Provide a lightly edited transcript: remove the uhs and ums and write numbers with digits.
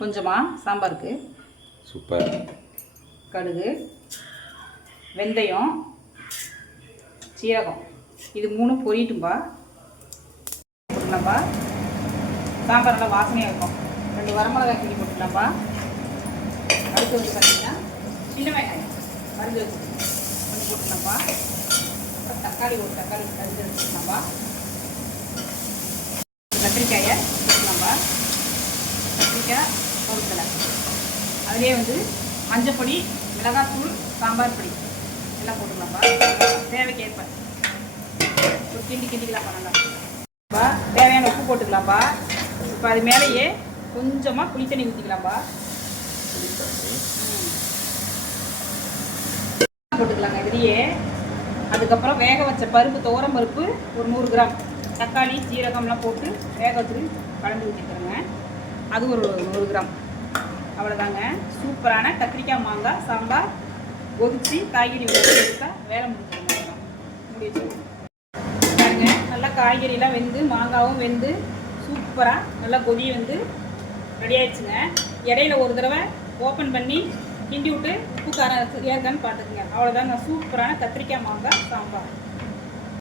கொஞ்சமா சாம்பாருக்கு சூப்பர். கடுகு, வெந்தயம், சீரகம் இது மூணும் பொரியட்டும்பா. போட்டுக்கலாம்ப்பா. சாம்பார் நல்லா வாசனையாக இருக்கும். 2 வரமிளகாய் கிண்டி போட்டுக்கலாம்ப்பா. அடுத்து வந்து பார்த்தீங்கன்னா சின்ன வெங்காயம் மருந்து வச்சு கொஞ்சம் போட்டுக்கலாம்ப்பா. தக்காளி ஒரு தக்காளி கருது வச்சுக்கலாம்ப்பா. கத்திரிக்காயை போட்டுக்கலாம்ப்பா. கத்திரிக்காய் பொருட்களை அதுலேயே வந்து மஞ்சப்பொடி, மிளகாத்தூள், சாம்பார் பொடி எல்லாம் போட்டுக்கலாம்ப்பா. தேவைக்கு ஏற்ப ஒரு கிண்டிக்கலாம்ப்பா. நல்லாப்பா. தேவையான உப்பு போட்டுக்கலாம்ப்பா. இப்போ அது மேலேயே கொஞ்சமாக புளி தண்ணி ஊற்றிக்கலாம்ப்பா. போட்டுக்கலாங்க இதுலேயே. அதுக்கப்புறம் வேக வச்ச பருப்பு, துவரம் பருப்பு ஒரு 100 கிராம், தக்காளி, சீரகம்லாம் போட்டு வேக வச்சு கலந்து ஊற்றிக்கிறேங்க. அது ஒரு 100 கிராம். அவ்வளோதாங்க. சூப்பரான கத்திரிக்காய் மாங்காய் சாம்பார் கொதிச்சு காய்கறி எடுத்தா வேலை முடிச்சுருங்க. முடி வச்சுருங்க. பாருங்க, நல்லா காய்கறிலாம் வெந்து மாங்காவும் வெந்து சூப்பராக நல்லா கொதி வந்து ரெடி ஆயிடுச்சுங்க. இடையில ஒரு தடவை ஓப்பன் பண்ணி கிண்டி விட்டு உப்பு காரம் ஏற்கான்னு பார்த்துக்குங்க. அவ்வளோதாங்க. சூப்பரான கத்திரிக்காய் மாங்காய் சாம்பார்.